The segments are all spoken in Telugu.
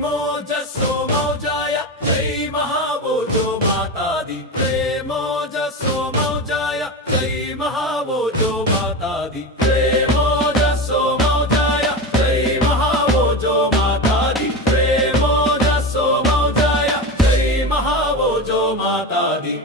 प्रेमोजसो मौजाय जय महावोजो माता दी प्रेमोजसो मौजाय जय महावोजो माता दी प्रेमोजसो मौजाय जय महावोजो माता दी प्रेमोजसो मौजाय जय महावोजो माता दी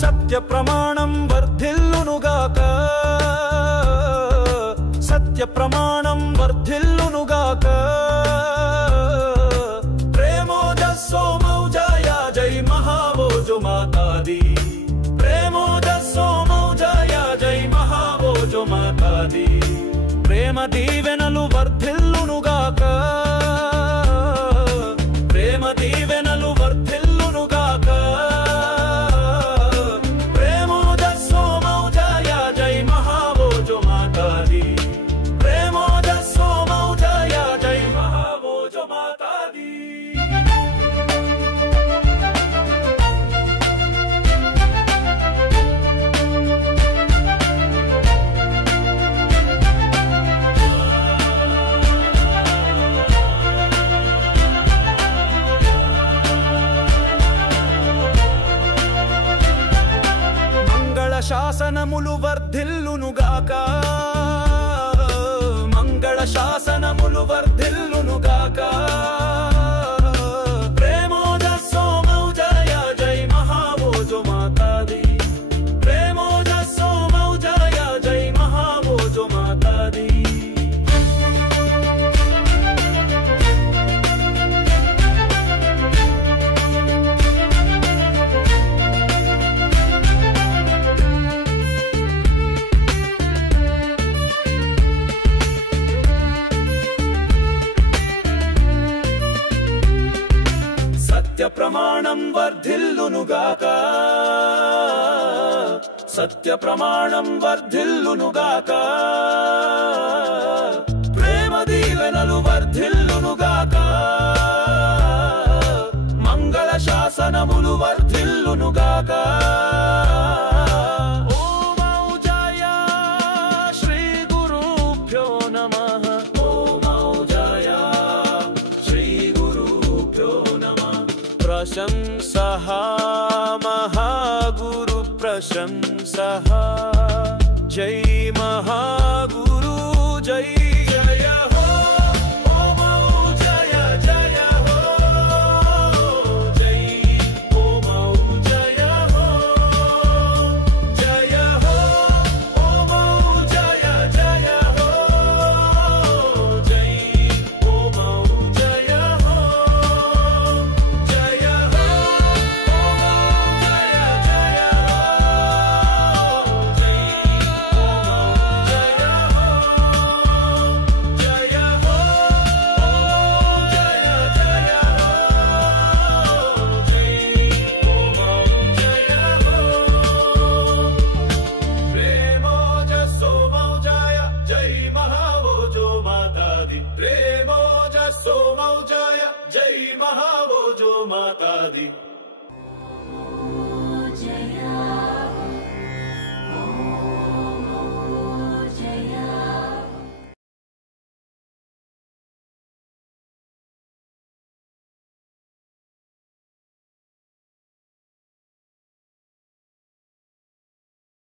सत्य प्रमाणं वर्धिल्लुनुगाक सत्य प्रमाणं वर्धिल्लुनुगाक प्रेमोजसो मौजाय जय महावोजो माता दी प्रेमोजसो मौजाय जय महावोजो माता दी प्रेम दीवेनलु वर्धिल्लुनुगाक प्रेम दीवेनलु वर्धिल्लुनुगाक శాసనములు వర్ధిల్లునుగాక మంగళ శాసనములు వర్ధిల్లునుగాక ప్రేమోజసో మౌజాయ జై మహావోజో మాతా दी ప్రేమోజసో మౌజాయ జై మహావోజో మాతా दी सत्य प्रमाणं वर्धिल्लुनुगाक सत्य प्रमाणं वर्धिल्लुनुगाक प्रेम दीवेनलु वर्धिल्लुनुगाक मंगल शासनमुलु वर्धिल्लुनुगाक ओम मौजाय श्री गुरुभ्यो नमः ओम मौजाय श्री गुरुभ्यो नमः प्रशंसः महागुरु प्रशंसः जय महागुरु जय जय हो ओम मौजाय जय हो जय ओम मौजाय हो जय हो ओम मौजाय जय हो जय ओम मौजाय हो जय हो ओम मौजाय जय हो जय प्रेमोजसो मौजाय जय महावोजो माता दी।